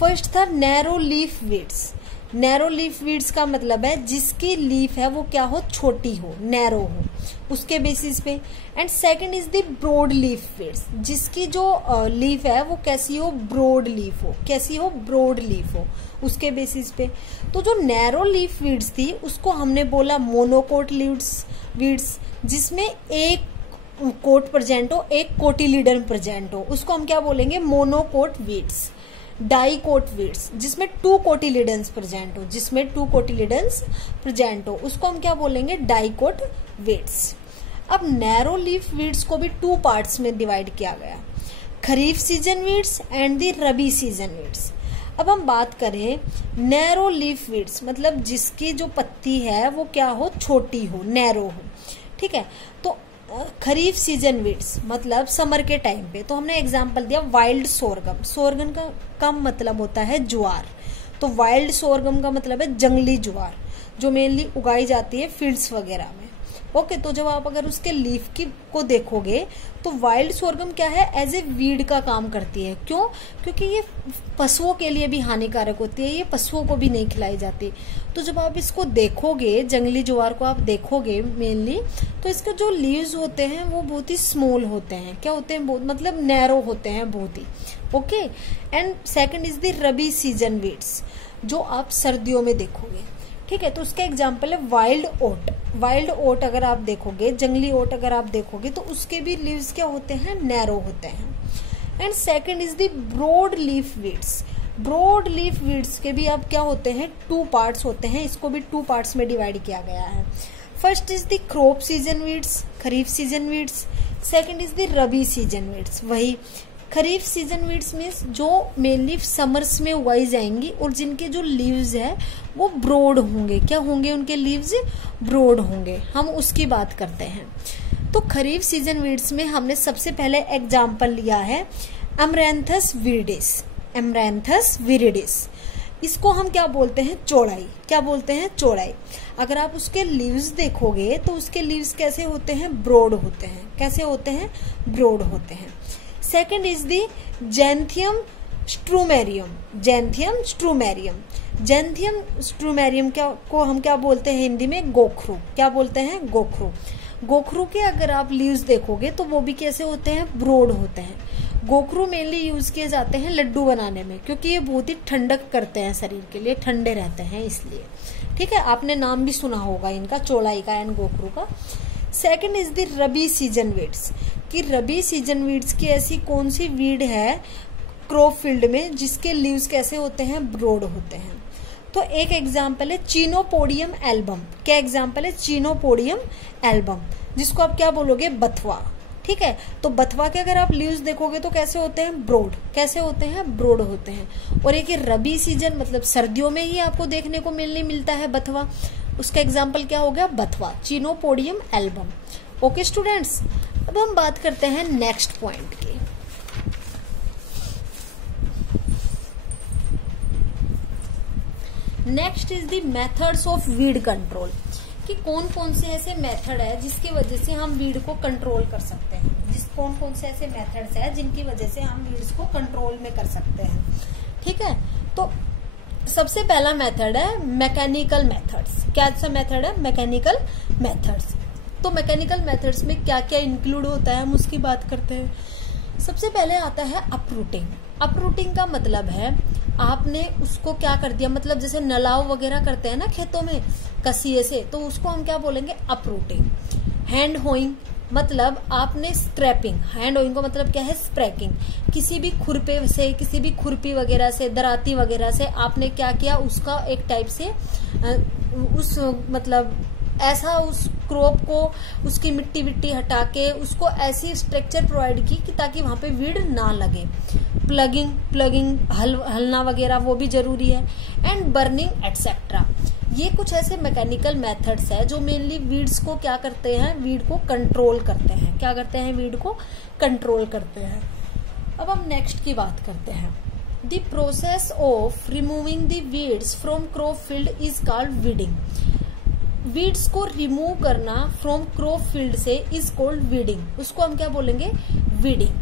फर्स्ट था narrow leaf weeds. Narrow leaf weeds का मतलब है जिसकी लीफ है वो क्या हो, छोटी हो, नैरो हो, उसके बेसिस पे। And second is the broad leaf weeds, जिसकी जो लीफ है वो कैसी हो, ब्रॉड लीफ हो, कैसी हो, ब्रॉड लीफ हो, उसके बेसिस पे। तो जो नैरो लीफ वीड्स थी उसको हमने बोला मोनोकोट वीड्स, जिसमें एक कोट प्रेजेंट हो, एक कोटिलीडन प्रेजेंट हो, उसको हम क्या बोलेंगे, मोनोकोट वीड्स। डाइकोट वीड्स, जिसमें 2 कोटिलीडन्स प्रेजेंट हो, जिसमें 2 कोटिलीडन्स प्रेजेंट हो, उसको हम क्या बोलेंगे, डाइकोट वीड्स। अब नैरो लीफ वीड्स को भी 2 पार्ट्स में डिवाइड किया गया, kharif season weeds and the rabi season weeds. अब हम बात करें नैरो लीफ वीड्स, मतलब जिसकी जो पत्ती है वो क्या हो, छोटी हो, नैरो हो, ठीक है। तो खरीफ सीजन वीड्स मतलब समर के टाइम पे, तो हमने एग्जांपल दिया वाइल्ड सोरगम। सोरगम का मतलब होता है ज्वार, तो वाइल्ड सोरगम का मतलब है जंगली ज्वार, जो मेनली उगाई जाती है फील्ड्स वगैरह में। ओके, तो जब आप अगर उसके लीफ को देखोगे तो वाइल्ड सोरगम क्या है, एज ए वीड का काम करती है। क्यों? क्योंकि ये पशुओं के लिए भी हानिकारक होती है, ये पशुओं को भी नहीं खिलाई जाती। तो जब आप इसको देखोगे, जंगली ज्वार को आप देखोगे मेनली, तो इसके जो लीव्स होते हैं वो बहुत ही स्मॉल होते हैं, क्या होते हैं, बहुत मतलब नैरो होते हैं बहुत ही। Okay, and second is the rabi season weeds, जो आप सर्दियों में देखोगे, ठीक है। तो उसका एग्जाम्पल है वाइल्ड ओट। वाइल्ड ओट अगर आप देखोगे, जंगली ओट अगर आप देखोगे, तो उसके भी लीव्स क्या होते हैं, नैरो होते हैं। And second is the broad leaf weeds. Broad leaf weeds के भी आप क्या होते हैं, 2 पार्ट्स होते हैं, इसको भी 2 पार्ट्स में डिवाइड किया गया है। First is the crop season weeds, kharif season weeds. Second is the rabi season weeds, वही खरीफ सीजन वीड्स में जो मेनली समर्स में उगाई जाएंगी और जिनके जो लीव्स है वो ब्रॉड होंगे, क्या होंगे, उनके लीव्स ब्रॉड होंगे, हम उसकी बात करते हैं। तो खरीफ सीजन वीड्स में हमने सबसे पहले एग्जाम्पल लिया है अमरैंथस विरिडिस। अमरैंथस विरिडिस, इसको हम क्या बोलते हैं, चौड़ाई, क्या बोलते हैं, चौड़ाई। अगर आप उसके लीव्स देखोगे तो उसके लीव्स कैसे होते हैं, ब्रॉड होते हैं, कैसे होते हैं, ब्रॉड होते हैं। Second is the xanthium strumarium. Xanthium strumarium, xanthium strumarium को हम क्या बोलते हैं हिंदी में, गोखरू, क्या बोलते हैं, गोखरू। गोखरू के अगर आप लीव्स देखोगे तो वो भी कैसे होते हैं, ब्रॉड होते हैं। गोखरू मेनली यूज किए जाते हैं लड्डू बनाने में, क्योंकि ये बहुत ही ठंडक करते हैं शरीर के लिए, ठंडे रहते हैं इसलिए, ठीक है। आपने नाम भी सुना होगा इनका, चौलाई का एंड गोखरू का। Second is the rabi season weeds, कि रबी सीजन वीड्स की ऐसी कौन सी वीड है क्रॉप फील्ड में जिसके लीव्स कैसे होते हैं, ब्रॉड होते हैं। तो एक एग्जाम्पल है चीनोपोडियम एल्बम। क्या एग्जाम्पल है, चीनोपोडियम एल्बम, जिसको आप क्या बोलोगे, बथवा, ठीक है। तो बथवा के अगर आप लीव्स देखोगे तो कैसे होते हैं, ब्रॉड, कैसे होते हैं, ब्रॉड होते हैं। और एक रबी सीजन मतलब सर्दियों में ही आपको देखने को मिलता है बथवा, उसका एग्जाम्पल क्या हो गया, बथवा, चीनोपोडियम एल्बम। ओके स्टूडेंट्स, अब हम बात करते हैं नेक्स्ट पॉइंट की। Next is the methods of weed control, कि कौन कौन से ऐसे मेथड है जिसकी वजह से हम वीड को कंट्रोल कर सकते हैं, कौन कौन से ऐसे मेथड्स है जिनकी वजह से हम वीड्स को कंट्रोल में कर सकते हैं, ठीक है। तो सबसे पहला मेथड है मैकेनिकल मेथड्स। क्या सा मेथड है, मैकेनिकल मेथड्स। तो मैकेनिकल मेथड्स में क्या क्या इंक्लूड होता है हम उसकी बात करते हैं। सबसे पहले आता है अपरूटिंग। अपरूटिंग का मतलब है आपने उसको क्या कर दिया, मतलब जैसे नलाव वगैरह करते हैं ना खेतों में कसिए से, तो उसको हम क्या बोलेंगे, अपरूटिंग। हैंड होइंग, मतलब आपने स्क्रैपिंग, हैंड ओइंग का मतलब क्या है, स्प्रैकिंग, किसी भी खुरपे से, किसी भी खुरपी वगैरह से, दराती वगैरह से आपने क्या किया, उसका एक टाइप से उस मतलब ऐसा उस क्रॉप को, उसकी मिट्टी विट्टी हटा के उसको ऐसी स्ट्रक्चर प्रोवाइड की कि ताकि वहां पे वीड ना लगे। प्लगिंग हलना वगैरह वो भी जरूरी है। एंड बर्निंग एटसेट्रा, ये कुछ ऐसे मैकेनिकल मेथड्स है जो मेनली वीड्स को क्या करते हैं, वीड को कंट्रोल करते हैं। क्या करते हैं, वीड को कंट्रोल करते हैं। अब हम नेक्स्ट की बात करते हैं। The process of removing the weeds from crop field is called weeding. Weeds को रिमूव करना फ्रॉम क्रॉप फील्ड से इज कॉल्ड वीडिंग। उसको हम क्या बोलेंगे, weeding.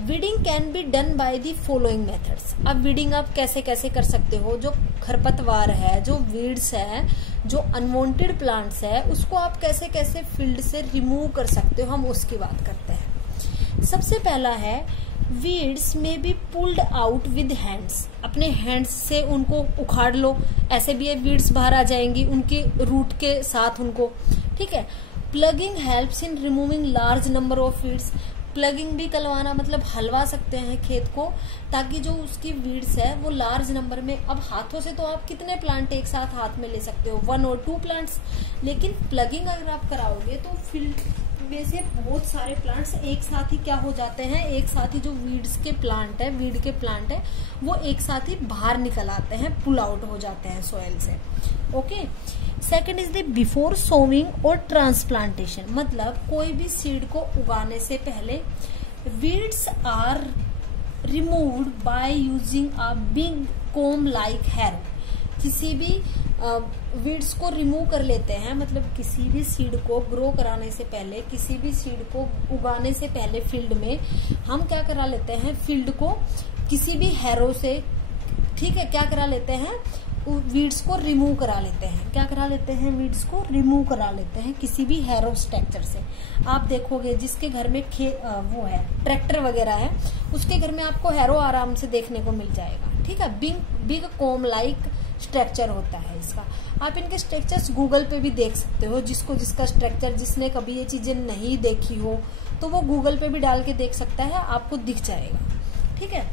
Weeding can be done by the following methods. अब वीडिंग आप कैसे कैसे कर सकते हो, जो खरपतवार है, जो वीड्स है, जो अनवांटेड प्लांट्स है, उसको आप कैसे कैसे फील्ड से रिमूव कर सकते हो, हम उसकी बात करते हैं। सबसे पहला है वीड्स में be pulled out with hands. अपने हैंड्स से उनको उखाड़ लो, ऐसे भी ये वीड्स बाहर आ जाएंगी उनकी रूट के साथ उनको, ठीक है। Plugging helps in removing large number of weeds. Plugging भी करवाना मतलब हलवा सकते हैं खेत को, ताकि जो उसकी वीड्स है वो लार्ज नंबर में, अब हाथों से तो आप कितने प्लांट एक साथ हाथ में ले सकते हो, 1 और 2 प्लांट्स, लेकिन प्लगिंग अगर आप कराओगे तो फील्ड में से बहुत सारे प्लांट्स एक साथ ही क्या हो जाते हैं, एक साथ ही जो वीड्स के प्लांट है, वीड के प्लांट है, वो एक साथ ही बाहर निकल आते हैं, पुल आउट हो जाते हैं सोइल से। Okay. Second is the before sowing और ट्रांसप्लांटेशन, मतलब कोई भी सीड को उगाने से पहले weeds are removed by using a big comb like harrow. किसी भी वीड्स को रिमूव कर लेते हैं, मतलब किसी भी सीड को ग्रो कराने से पहले, किसी भी सीड को उगाने से पहले फील्ड में हम क्या करा लेते हैं, फील्ड को किसी भी हैरो से, ठीक है, क्या करा लेते हैं, वीड्स को रिमूव करा लेते हैं। क्या करा लेते हैं, वीड्स को रिमूव करा लेते हैं किसी भी हैरो स्ट्रक्चर से। आप देखोगे जिसके घर में वो है ट्रैक्टर वगैरह है, उसके घर में आपको हैरो आराम से देखने को मिल जाएगा, ठीक है। बिग कोम लाइक स्ट्रक्चर होता है इसका। आप इनके स्ट्रक्चर्स गूगल पे भी देख सकते हो, जिसका स्ट्रक्चर, जिसने कभी ये चीजें नहीं देखी हो तो वो गूगल पे भी डाल के देख सकता है, आपको दिख जाएगा, ठीक है।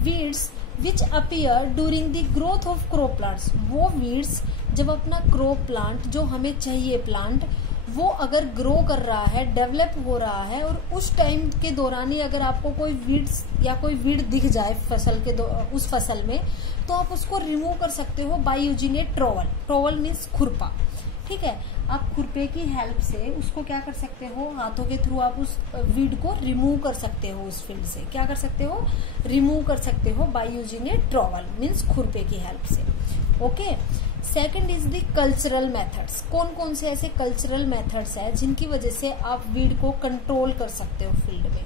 Weeds which appear during the growth of crop plants, वो वीड्स जब अपना क्रॉप प्लांट जो हमें चाहिए प्लांट, वो अगर ग्रो कर रहा है, डेवलप हो रहा है, और उस टाइम के दौरान ही अगर आपको कोई वीड्स या कोई वीड दिख जाए फसल के उस फसल में, तो आप उसको रिमूव कर सकते हो by using a trowel. Trowel means खुरपा, ठीक है। आप खुरपे की हेल्प से उसको क्या कर सकते हो, हाथों के थ्रू आप उस वीड को रिमूव कर सकते हो उस फील्ड से। क्या कर सकते हो, रिमूव कर सकते हो by using a trowel, means खुरपे की हेल्प से। Okay. Second is the cultural methods. कौन कौन से ऐसे कल्चरल मेथड्स है जिनकी वजह से आप वीड को कंट्रोल कर सकते हो फील्ड में।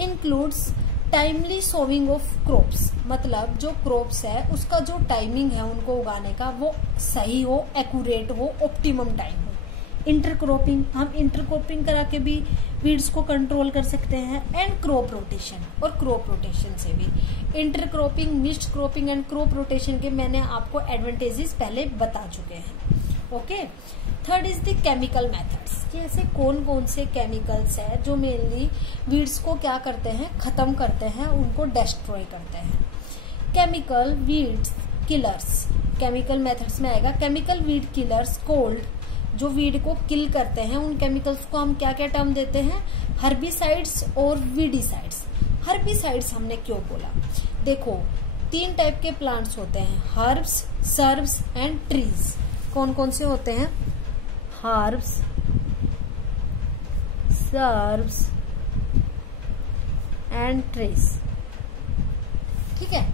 Includes timely sowing of crops, मतलब जो क्रॉप्स है उसका जो टाइमिंग है उनको उगाने का वो सही हो, एक्यूरेट हो, ऑप्टिमम टाइम हो। इंटरक्रॉपिंग, हम इंटरक्रॉपिंग करा के भी वीड्स को कंट्रोल कर सकते हैं। एंड क्रॉप रोटेशन, और क्रॉप रोटेशन से भी। Intercropping, mixed cropping and crop rotation के मैंने आपको एडवांटेजेस पहले बता चुके हैं। Okay. Third is the chemical methods, कि ऐसे कौन कौन से केमिकल्स है जो मेनली वीड्स को क्या करते हैं, खत्म करते हैं, उनको डिस्ट्रॉय करते हैं। Chemical weeds killers, chemical methods में आएगा। केमिकल वीड किलर्स कोल्ड, जो वीड को किल करते हैं, उन केमिकल्स को हम क्या क्या टर्म देते हैं, हर्बिसाइड्स और वीडिसाइड्स। हर्बिसाइड्स हमने क्यों बोला, देखो 3 टाइप के प्लांट्स होते हैं, हर्ब्स, सर्ब्स एंड ट्रीज। कौन कौन से होते हैं, हर्ब्स, सर्ब्स एंड ट्रीज, ठीक है।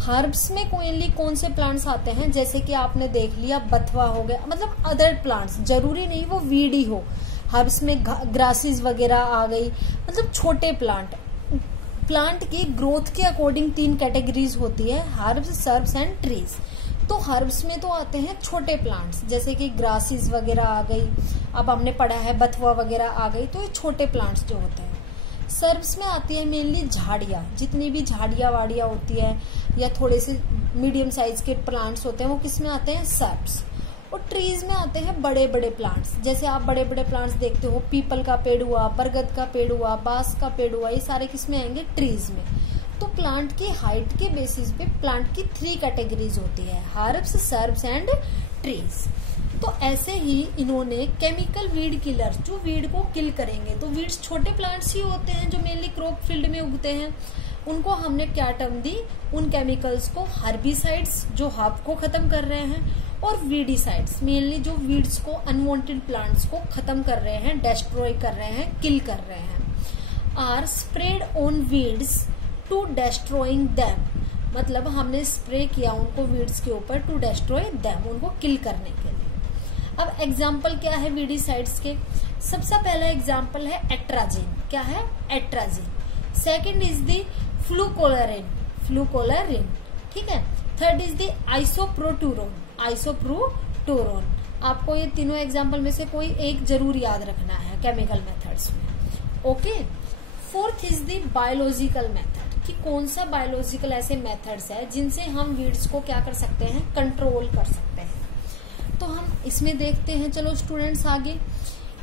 हर्ब्स में कोइनली कौन से प्लांट्स आते हैं, जैसे कि आपने देख लिया बथुआ हो गया, मतलब अदर प्लांट्स, जरूरी नहीं वो वीड ही हो। हर्ब्स में ग्रासेस वगैरह आ गई, मतलब छोटे प्लांट। प्लांट की ग्रोथ के अकॉर्डिंग 3 कैटेगरीज होती है, हर्ब्स, सर्ब्स एंड ट्रीज। तो हर्ब्स में तो आते हैं छोटे प्लांट्स, जैसे कि ग्रासेस वगैरह आ गई, अब हमने पढ़ा है बथुआ वगैरह आ गई, तो ये छोटे प्लांट्स जो होते हैं। सर्ब्स में आती है मेनली झाड़ियाँ, जितनी भी झाड़ियाँ वाड़ियाँ होती है या थोड़े से मीडियम साइज के प्लांट्स होते हैं वो किस में आते हैं, सर्ब्स। और ट्रीज में आते हैं बड़े बड़े प्लांट्स, जैसे आप बड़े बड़े प्लांट्स देखते हो, पीपल का पेड़ हुआ, बरगद का पेड़ हुआ, बांस का पेड़ हुआ, ये सारे किसमें आएंगे? ट्रीज में। तो प्लांट की हाइट के बेसिस पे प्लांट की 3 कैटेगरीज होती है, हर्ब्स, सर्ब्स एंड ट्रीज। तो ऐसे ही इन्होंने केमिकल वीड किलर, जो वीड को किल करेंगे, तो वीड्स छोटे प्लांट्स ही होते हैं जो मेनली क्रॉप फील्ड में उगते हैं, उनको हमने क्या टर्म दी? उन केमिकल्स को हर्बिसाइड्स, जो हर्ब को खत्म कर रहे हैं, और वीडिसाइड्स, मेनली जो वीड्स को, अनवांटेड प्लांट्स को खत्म कर रहे हैं, डिस्ट्रॉय कर रहे हैं, किल कर रहे हैं। Are spread on weeds to destroying them, मतलब हमने स्प्रे किया उनको वीड्स के ऊपर टू डिस्ट्रॉय देम, उनको किल करने के लिए। अब एग्जाम्पल क्या है वीडिसाइड्स के? सबसे पहला एग्जाम्पल है एट्राजिन। क्या है? Atrazine. Second is the fluchloralin, fluchloralin, ठीक है। Third is the isoproturon, isoproturon. आपको ये तीनों एग्जाम्पल में से कोई एक जरूर याद रखना है केमिकल मेथड्स में, okay. Fourth is the biological method, कि कौन सा बायोलॉजिकल ऐसे मेथड्स है जिनसे हम वीड्स को क्या कर सकते हैं? कंट्रोल कर सकते हैं। तो हम इसमें देखते हैं, चलो स्टूडेंट्स आगे।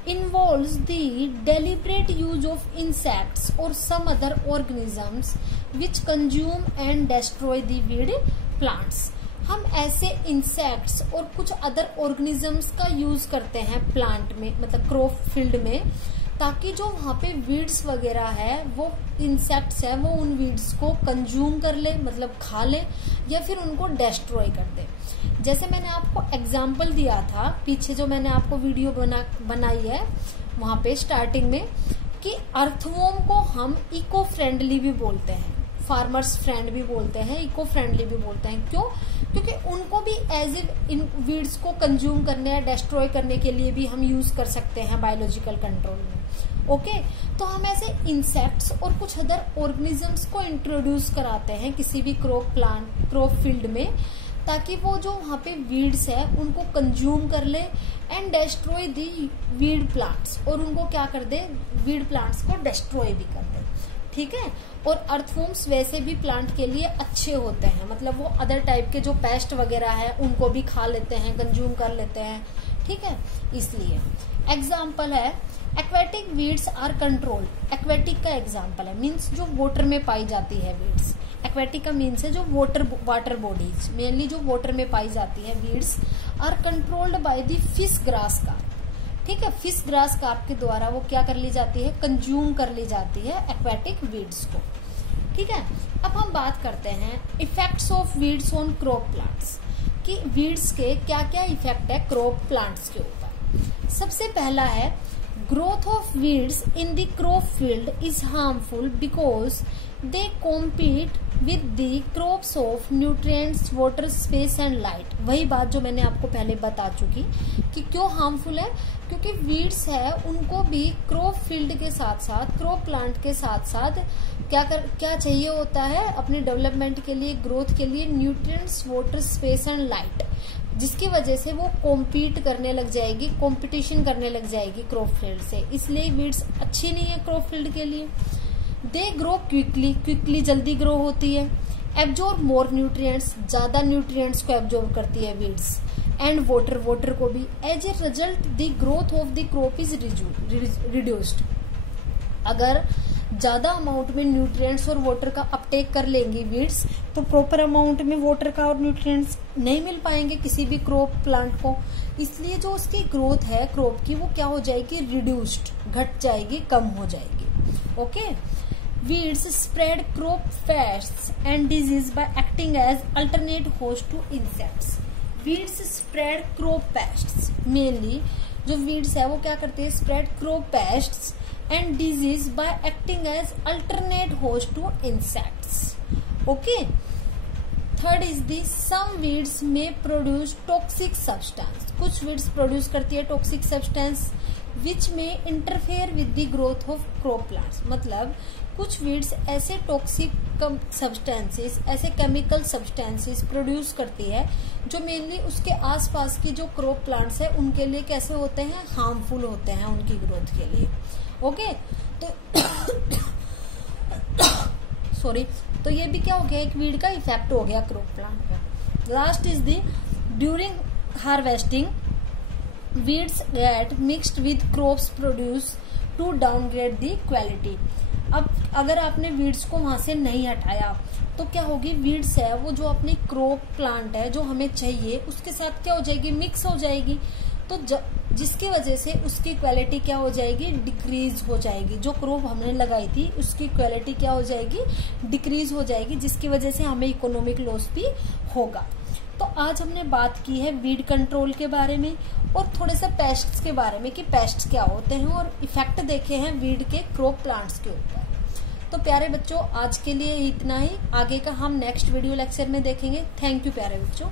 involves the deliberate use of insects or some other organisms which consume and destroy the weed plants। हम ऐसे इंसेक्ट्स और कुछ अदर ऑर्गेनिजम्स का यूज करते हैं प्लांट में, मतलब क्रॉप फील्ड में, ताकि जो वहां पे वीड्स वगैरह है, वो इंसेक्ट्स है, वो उन वीड्स को कंज्यूम कर ले, मतलब खा ले, या फिर उनको डिस्ट्रॉय कर दे। जैसे मैंने आपको एग्जाम्पल दिया था पीछे, जो मैंने आपको वीडियो बनाई है वहां पे स्टार्टिंग में, कि अर्थवॉर्म को हम इको फ्रेंडली भी बोलते हैं, फार्मर्स फ्रेंड भी बोलते हैं, इको फ्रेंडली भी बोलते हैं। क्यों? क्योंकि उनको भी एज इन वीड्स को कंज्यूम करने या डिस्ट्रॉय करने के लिए भी हम यूज कर सकते हैं बायोलॉजिकल कंट्रोल में, ओके। तो हम ऐसे इंसेक्ट्स और कुछ अदर ऑर्गेनिजम्स को इंट्रोड्यूस कराते हैं किसी भी क्रॉप फील्ड में, ताकि वो जो वहां पे वीड्स है उनको कंज्यूम कर ले and destroy the weed plants, और उनको क्या कर दे? वीड प्लांट्स को डिस्ट्रॉय भी कर दे, ठीक है। और अर्थवॉर्म्स वैसे भी प्लांट के लिए अच्छे होते हैं, मतलब वो अदर टाइप के जो पेस्ट वगैरह है उनको भी खा लेते हैं, कंज्यूम कर लेते हैं, ठीक है। इसलिए एग्जाम्पल है aquatic weeds are controlled. Aquatic का एग्जाम्पल है, मीन्स जो वाटर में पाई जाती है वीड्स। एक्वेटिक का मीन्स है जो वाटर बॉडीज, मेनली जो वाटर में पाई जाती है weeds, are controlled by the fish grass carp, ठीक है। फिश ग्रास कार्प के द्वारा वो क्या कर ली जाती है? कंज्यूम कर ली जाती है एक्वेटिक वीड्स को, ठीक है। अब हम बात करते हैं effects of weeds on crop plants, कि वीड्स के क्या क्या इफेक्ट है क्रॉप प्लांट्स के ऊपर। सबसे पहला है growth of weeds in the crop field is harmful because they compete with the crops of nutrients, water, space and light। वही बात जो मैंने आपको पहले बता चुकी कि क्यों हार्मफुल है, क्योंकि वीड्स है उनको भी क्रॉप फील्ड के साथ साथ, क्रॉप प्लांट के साथ साथ क्या चाहिए होता है अपने डेवलपमेंट के लिए, ग्रोथ के लिए? Nutrients, water, space and light, जिसकी वजह से वो कॉम्पीट करने लग जाएगी, कंपटीशन करने लग जाएगी क्रॉप फील्ड से। इसलिए वीड्स अच्छी नहीं है क्रॉप फील्ड के लिए। दे ग्रो क्विकली जल्दी ग्रो होती है। एब्जॉर्ब मोर न्यूट्रिएंट्स, ज्यादा न्यूट्रिएंट्स को एब्जॉर्ब करती है वीड्स। एंड वाटर को भी। As a result the growth of the crop is reduced. अगर ज्यादा अमाउंट में न्यूट्रिएंट्स और वाटर का अपटेक कर लेंगी वीड्स, तो प्रॉपर अमाउंट में वाटर का और न्यूट्रिएंट्स नहीं मिल पाएंगे किसी भी क्रॉप प्लांट को। इसलिए जो उसकी ग्रोथ है क्रॉप की, वो क्या हो जाएगी? रिड्यूस्ड, घट जाएगी, कम हो जाएगी, okay. Weeds spread crop pests and disease by acting as alternate host to insects. Weeds spread crop pests, mainly जो वीड्स है वो क्या करते हैं? Spread crop pests and disease by acting as alternate host to insects, okay। Third is the some weeds may produce toxic substance। कुछ weeds produce करती है toxic substance which may interfere with the growth of crop plants। मतलब कुछ weeds ऐसे toxic substances, ऐसे chemical substances produce करती है जो mainly उसके आसपास की जो crop plants है उनके लिए कैसे होते हैं? harmful होते हैं उनकी growth के लिए, ओके। तो सॉरी, तो ये भी क्या हो गया? एक वीड का इफेक्ट हो गया क्रॉप प्लांट पे। Last is the during harvesting weeds get mixed with crops produce to downgrade the quality. अब अगर आपने वीड्स को वहां से नहीं हटाया तो क्या होगी, वीड्स है वो जो अपनी क्रॉप प्लांट है जो हमें चाहिए उसके साथ क्या हो जाएगी, मिक्स हो जाएगी। तो जिसकी वजह से उसकी क्वालिटी क्या हो जाएगी, डिक्रीज हो जाएगी। जो क्रॉप हमने लगाई थी उसकी क्वालिटी क्या हो जाएगी, डिक्रीज हो जाएगी, जिसकी वजह से हमें इकोनॉमिक लॉस भी होगा। तो आज हमने बात की है वीड कंट्रोल के बारे में और थोड़े से पेस्ट्स के बारे में कि पेस्ट्स क्या होते हैं और इफेक्ट देखे हैं वीड के क्रॉप प्लांट्स के ऊपर। तो प्यारे बच्चों आज के लिए इतना ही, आगे का हम नेक्स्ट वीडियो लेक्चर में देखेंगे। थैंक यू प्यारे बच्चों।